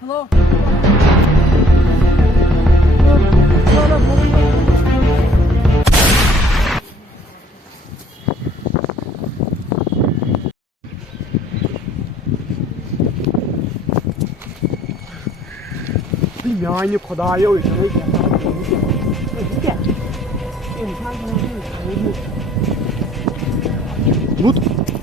Hello. Yani Khudayo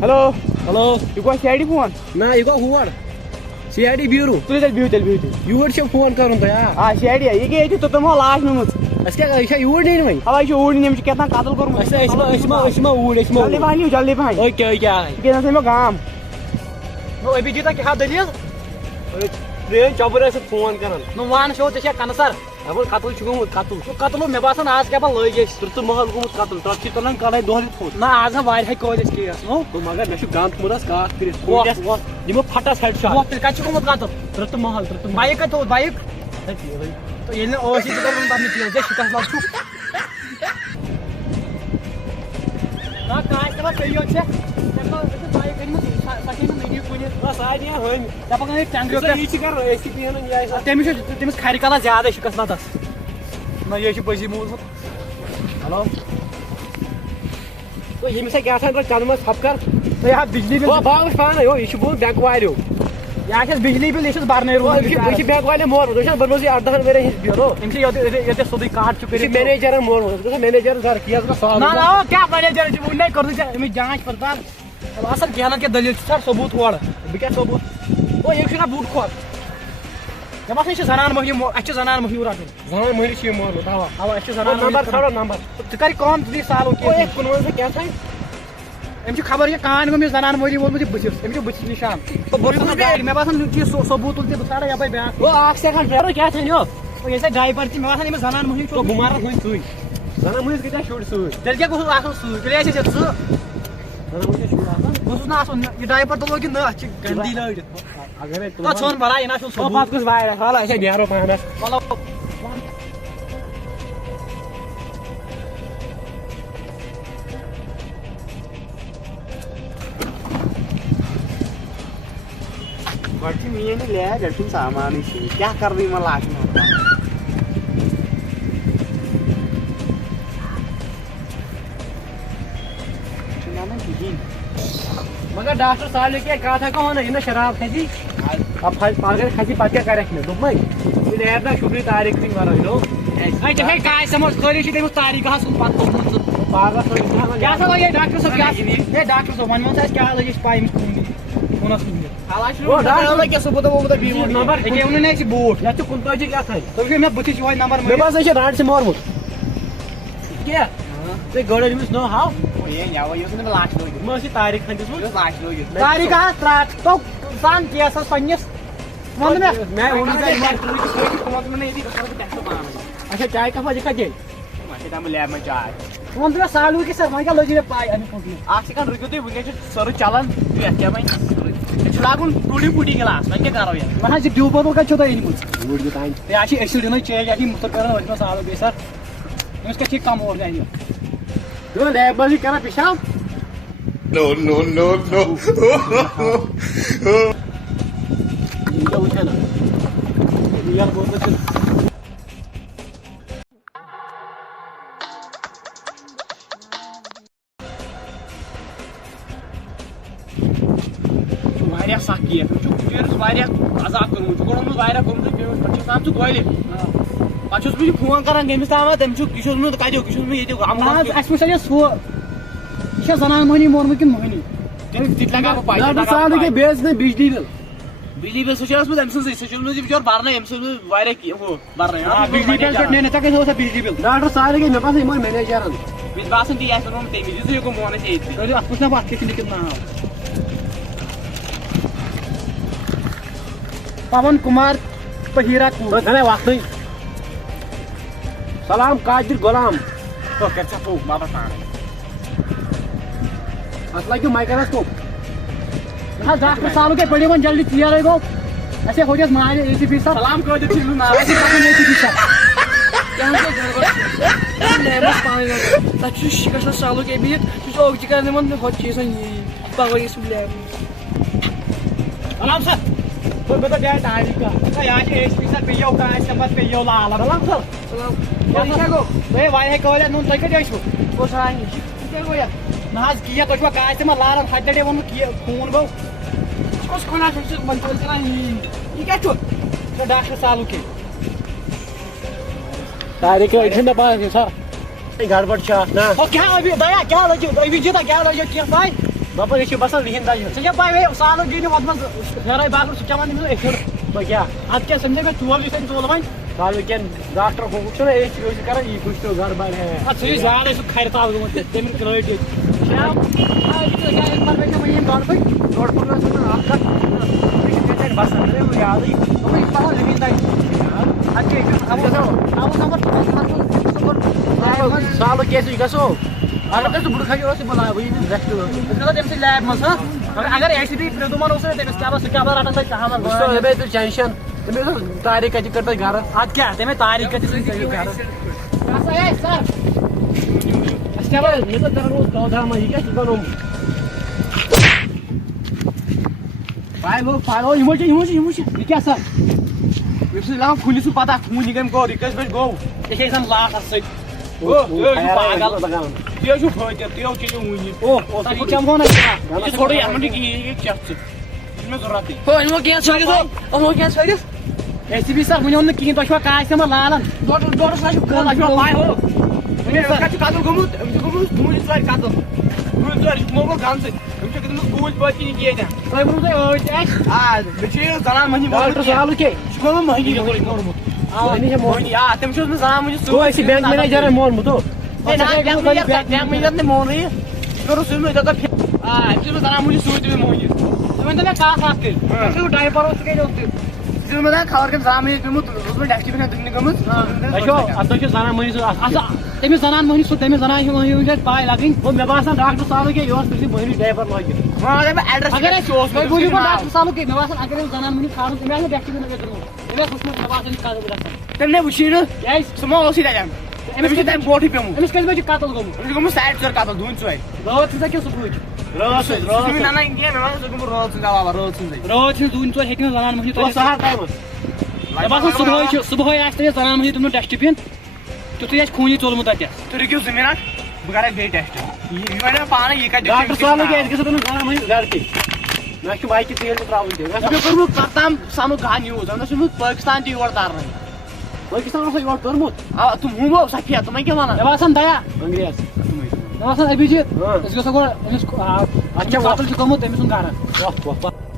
Hello. Hello. You got CID phone? Nah, you got who? CID bureau. Tell me. You would show phone karun ya. CID. You get it to the last minute. Aske aisha you would need me. How you would name to get a cattle for me? Isma wood. Jolly fine. Okay. You can say Gam. No, I be you have the deal. Train chopper as a phone cannon. No one show the cancer. I will cut you with cattle. Cattle me basan ask about logics to Mohal cattle. Touch it on Kala don't it. Nah, as a white high college case. No, to Maga, I should come to Muraska. What? You know, Patas headshot. What the catch you with cattle? To Mohal, to Mayaka to bike. So you know, oh, she doesn't just because not true. Not nice, never pay your check. تٔمِس کھرِ کلا زیادٕ چھُ گژھان تَس نہ یہِ چھُ پٔزی موٗدمُت hello ییٚمِس کیٛاہ تھاوِ چنٛدٕ منٛز ژھۄپہٕ کر تُہۍ ہا بِجلی بِل باغس پانے یہِ چھُ بوٚڑ بینٛک والیو یہِ آسٮ۪س بِجلی بِل یہِ چھُس برنٲے بہٕ چھُ بینٛک والٮ۪ن مورمُت وٕچھ حظ بنووُس یہِ 18 ؤرۍ ہِنٛز بیرو أمِس چھِ ییٚتہِ سیوٚدُے کاٹ چھُ کٔرِتھ مینیجرن مورمُت گژھان مینیجر گرٕ کیس گژھِ سالو نہ کیٛاہ مینیجر چھُ وُنہِ کٔرٕن ژےٚ أمِچ جانچ پڑتال اصل کینٛہہ نتہٕ کینٛہہ دٔلیٖل چھُ سر ثوبوٗت ہورٕ بہٕ کیٛاہ ثوبوٗت یہِ چھُنہ بوٚڑ کھۄت مےٚ باسان یہِ چھِ زنان مٔہنیوٗ اَسہِ چھِ زنان مٔہنیوٗ رٹُن زنان مٔہنیوٗ چھِ یہِ مورمُت اوا اَسہِ چھِ زنان نمبر کھالو نمبر ژٕ کر کٲم ژٕ دِ سالو کینٛہہ کُنوُہ کیٛاہ تھاوِ أمِس چھُ خبر یہِ کان گوٚمُت زنان مٔہنیوٗ ووتمُت یہِ بٕتھِس أمِس چھُ بٕتھِس نِشان مےٚ باسان یہِ ثوبوٗت تُل تہِ بہٕ ژھانڈا یپٲرۍ بیٛاکھ اکھ سیکنڈ پھیرو کیٛاہ تھاوِ ییٚلہِ سا ڈرایور تہِ مےٚ باسان أمِس زنان مٔہنیوٗ چھُ بہٕ مارَکھ وۄنۍ سُے زنان مٔہنِس گژھِ شُرۍ سۭتۍ تیٚلہِ کیٛاہ گوٚژھُس آسُن سۭتۍ تیٚلہِ آسہِ ژٕ زنان مٔہنِس شُرۍ آسان گوٚژھُس نہٕ آسُن یہِ ڈرایور تُلو کِنہٕ نہٕ اَتھ چھِ گنٛڈی لٲگِتھ اگرے ژھٕن بلاے یہِ نہ چھُنہٕ ثوبوٗت پتہٕ گوٚژھ واریاہ حالا أسۍ نیرو پانس گۄڈٕ چھِ میٛٲنۍ یہِ لیب ییٚتہِ چھُنہٕ سامانٕے سۭتۍ کیٛاہ کَرٕ بہٕ یِمن لاشن چھُنہٕ اَنان کِہیٖنۍ مگر ڈاکٹر صالح کیٛاہ کتھ ہٮ۪کو ونہٕ یہِ نہ شراب کھسہِ پگہہ کھسہِ پتہٕ کیٛاہ کرٮ۪کھ مےٚ دوٚپمَے یہِ نیرِ نہ شُکرِ تاریٖخ سٕنٛدۍ ورٲے نو ہے کاے سمجھ خٲلی چھُ تٔمِس تاریٖخس کُن پتہٕ کوٚرمُت ژٕ پاگس کیٛاہ سا وۄنۍ ڈاکٹر صٲب کیٛاہ ہے ڈاکٹر صٲب وۄنۍ ووٚن سا اَسہِ کیٛاہ لٔج اَسہِ پاے أمِس خوٗنس نمبر أکے ووٚنُے نہ اَسہِ بوٗٹھ یتھ چھُ 25 کیٛاہ تھاوِ تُہۍ وٕچھِو مےٚ بٕتھِس یِہوے نمبر مےٚ باسان یہِ چھُ راڈسٕے مورمُت کیٛاہ تُہۍ گٲڑۍ أمِس نو ہاو مےٚ ٲس یہِ تاریٖخ کھٔنٛڈِس منٛز تاریٖخ تاریٖخ حظ ترٛاو تو سان کیسس پننِس ووٚن مےٚ اچھا چاے کپ یہِ کتہِ ووٚن مےٚ سالوٗ کہِ سر وۄنۍ کیٛاہ لٔج مےٚ پاے امیُک اکھ سیکنڈ رُکِو تُہۍ وٕنکیٚن چھُ سٔرٕچ چلان یتھ کیٛاہ وۄنۍ یہِ چھُ لاگُن ٹوٗٹی پھوٗٹی گِلاس وۄنۍ کیٛاہ کرو یتھ وۄنۍ حظ یہِ ٹیوٗب بوتل کتہِ چھو تۄہہِ أنمٕژ تانۍ ہے اَسہِ چھِ أسۍ دِنٕے چینج اَسہِ مُفتر کران أسۍ سالوٗ بیٚیہِ سر أمِس کیٛاہ چھِ کم اور گژھِ تُہۍ لیب منٛزٕے کران پِشاب وٕچھان واریاہ سخ کیس أمۍ چھُ بِچٲرِس واریاہ عذاب کوٚرمُت چھُ کوٚرمُت واریاہ کوٚرمُت پَتہٕ چھُ آسان ژٕ گۄلہِ پَتہٕ چھُس بہٕ یہِ فون کران کٔمِس تامَتھ تٔمۍ چھُ یہِ چھُس نہٕ کَتیُک یہِ چھُس نہٕ ییٚتیُک اَسہِ وٕچھ یہِ ہُہ یہِ چھا زنان مٔہنی مورمُت کِنہٕ مٔہنی تہِ لگاو بہٕ پاے بیٚیہِ ٲس نہٕ بِجلی بِل بِجلی بِل سُہ چھِ ٲسمٕژ أمۍ سٕنٛزٕے سُہ چھُ اوسمُت یہِ بِچور برنٕے أمۍ سٕنٛز واریاہ ہُہ برنٕے بِجلی بِل پٮ۪ٹھ نیرِ ژےٚ کَتہِ اوس بِجلی بِل ڈاکٹر صالح گٔے مےٚ باسان یِمن مینیجرن مےٚ چھُ باسان تی آسہِ روٚنمُت تٔمۍ وِزِ یُتھُے گوٚو اَسہِ ییٚتہِ اَتھ وٕچھ نا بہٕ اَتھ کیٛاہ چھُ لیکھِتھ ناو پون کُمار پہیرا کھنے وقتٕے سلام قادر غلام کَرِ ژٕ پوٚک واپس پانے اتھ لگیو مایکروسکوپ نہ حظ ڈاکٹر صاحب کیٛاہ پٔرِو وۄنۍ جلدی ژیرے گوٚو اَسے ہوٚتٮ۪س مالہِ اے سی پی سر سلام قادر چھُ ناو اَسے پَکُن اے سی پی سر تَتہِ چھُ گژھان سالُک اے بِہِتھ سُہ چھُ اوٚکچہِ کران یِمن ہۄتہِ چھِ آسان پَوٲیی سُہ لیب سلام سر میں تو جائے تاریخ کا یہاں ایچ پی سر پیو کا اس کے بعد پیو لال سلام سر سلام کیا گو تُہۍ واریاہ کٲلۍ نوٚن تُہۍ کَتہِ ٲسوٕ کُس آنی کیا گو یا نہ حظ کینٛہہ تُہۍ چھُوا کاسہِ تِمن لاران ہتہِ لٹہِ ووٚنمُت خوٗن گوٚو کُس کھونا چھُ ژٕ بنتول کران یہ کیا چھُ سر ڈاکٹر سالو کے تاریخ چھُنہٕ دپان سر گڑبڑ چھِ اتھ نا کیٛاہ ابھی دیا کیٛاہ لٔجِو ابھجیتا کیٛاہ لٔجِو کینٛہہ پاے دپان یہِ چھِ باسان وِہِنۍ دجہِ ژےٚ کیٛاہ پاے وۄنۍ سالو جی نہٕ وۄتھ منٛز پھیرے باغ سُہ چٮ۪وان تٔمِس أکھِر بہٕ کیٛاہ اتھ کیٛاہ سمجھے مےٚ ژول یُس ژول وۄنۍ سالو کٮ۪ن ڈاکٹر ہوٚکھ چھُنہ ایچ پی چھِ کران یہِ کُچھ گڑبڑ ہے اتھ سُہ چھُ زیادٕ سُہ کھرِ تال گوٚمُت تٔمِس کھلٲڑۍ تہِ شام وۄنۍ یِم دۄن پھٕٹۍ ڈۄڈ پھٕٹ ٲس اکھ کتھ باسان مےٚ یادٕے دوٚپُن یہِ چھُ باسان زٔمیٖن دجہِ اتھ کیٛاہ سالو کیٛاہ چھُ گژھو اگر ژٕ بُڈٕ کھجہِ اوس بُلاے بہٕ یہِ ریسٹ تٔمۍ سٕنٛدِ لیب منٛز اگر ایچ پی پرٛدُمن اوس تٔمِس کیٛاہ سُہ کیٛاہ رٹان تَتہِ ژامن دپے تُہۍ ٹینشن تٔمِس اوس تاریخ کتہِ کٔر تۄہہِ گرٕ ادٕ کیٛاہ تٔمے تاریخ کتہِ گرٕ سر اَسہِ کیٛاہ مےٚ دوٚپ کران اوس دودھاما یہِ کیٛاہ چھُ بنومُت فایل یِمو چھِ یہِ کیٛاہ سر یہِ چھُ لگان کھُلہِ سُہ پتہ خوٗن یہِ کٔمۍ کوٚر یہِ کٔژِ بجہِ گوٚو ژےٚ چھے زن لاکس سۭتۍ پاگل تُہۍ چھُو فٲطر تُہۍ چیٚیِو وُنہِ تۄہہِ چمہو نا یہِ چھُ ژھوٚرُے اَتھ منٛز چھُ کِہیٖنۍ چٮ۪تھ ژٕ یہِ چھُ مےٚ ضروٗرتٕے ہو یِمو کینٛہہ ژھٲرِتھ یِمو کینٛہہ ژھٲرِتھ ایچ سی بی سر وٕنہِ اوٚن نہٕ کِہیٖنۍ تۄہہِ چھُوا کاسہِ تِمن لالن ڈۄڈس لچھ تۄہہِ چھُوا پاے ہو چھُ قتل گوٚمُت أمِس چھُ گوٚمُت دوٗنہِ ژورِ قتل دوٗنہِ ژورِ یہِ چھُ مومُت گنہٕ سۭتۍ أمِس چھِ گٔمٕژ گوٗلۍ پٲٹھۍ کِنہٕ کینٛہہ تہِ تۄہہِ ووٚنوٕ تۄہہِ ٲدۍ تہِ اَسہِ آ مےٚ چھُ یہِ زنان مٔہنی ڈاکٹر سالو کے یہِ چھُ گوٚمُت مٔہنی کوٚرمُت مٔہنی آ تٔمِس چھُ اوسمُت زنان مٔہنی تو أسۍ بینک منیجرن مونمُت ہو بینک منیجر تہِ مونُے یہِ کوٚرُن سُہ دوٚپ آ أمِس چھُ زنان مٔہنی سۭتۍ تٔمِس مٔہنی ژٕ ؤنۍ تو مےٚ کَتھ اکھ تیٚلہِ ڈایپر اوس ژٕ کَتہِ اوس تیٚلہِ ژٕ چھُس مےٚ خبر کٔمۍ زنان مٔہنی پیوٚمُت اوسمُت ڈسٹہٕ بِن دٕنہِ گٔمٕژ تۄہہِ چھو تۄہہِ چھو زنان مٔہنی سۭتۍ اچھا تٔمِس زنان مٔہنی سُہ تٔمِس زنان مٔہنی ہُنٛد گژھِ پاے لگٕنۍ گوٚو مےٚ باسان ڈاکٹر سالو کے یہِ اوس تٔمۍ سٕنٛدۍ مٔہنی ڈایپر لٲگِتھ ایڈرس اگر اَسہِ تۄہہِ بوٗزِو گۄڈٕ ڈاکٹر سالو کے مےٚ باسان اگر أمِس زنان مٔہنی کھالُن تٔمۍ آسہِ نہٕ ڈسٹہٕ بِن دٕنمُت تٔمۍ آسہِ وٕچھمُت مےٚ باسان یہِ کَتھ گژھان تٔمۍ نے وٕچھی نہٕ کیٛازِ سُہ ما اوسُے تتٮ۪ن أمِس چھُ تَمہِ برونٛٹھٕے پیوٚمُت أمِس کٔژِ بجہِ قتل گوٚمُت أمِس چھُ گوٚمُت ساڑِ ژور قتل دوٗنہِ ژورِ رٲژ سٕنٛز کِنہٕ صُبحٕچ رٲژ سۭتۍ ننان کینٛہہ مےٚ باسان سُہ گوٚمُت رٲژ سٕنٛز علاوہ رٲژ سٕنٛزٕے رٲژ ہِنٛز دوٗنہِ ژور ہیٚکہِ نہٕ زنان مٔہنی سہل ٹایمس مےٚ باسان صُبحٲے آسہِ تٔمِس زنان مٔہنی تُلمُت ڈسٹہٕ بِن تیُتھُے آسہِ خوٗنی ژولمُت تتٮ۪س تُہۍ رُکِو 2 مِنٹ بہٕ کرٕ بیٚیہِ ٹیسٹ یہِ وَنہِ مےٚ پانے یہِ کتہِ ڈاکٹر صالو کے اَسہِ گژھِ تٔمِس زنان مٔہنی گرٕ مےٚ چھُ بایکہِ تیل تہِ تراوُن تہِ مےٚ چھُ کوٚرمُت پتام سنُک کانٛہہ نِوٕز أمۍ اوس اوسمُت پٲکِستان تہِ یور ترنہٕ پٲکِستان اوسا یورٕ توٚرمُت تِم ہُم اوس سفید تِمن کیٛاہ وَنان مےٚ باسان دیا انگریز مےٚ باسان ابھجیت أسۍ گژھو گۄڈٕ أمِس اَتھ کیٛاہ قتل چھُ گوٚمُت أمۍ سُنٛد گرٕ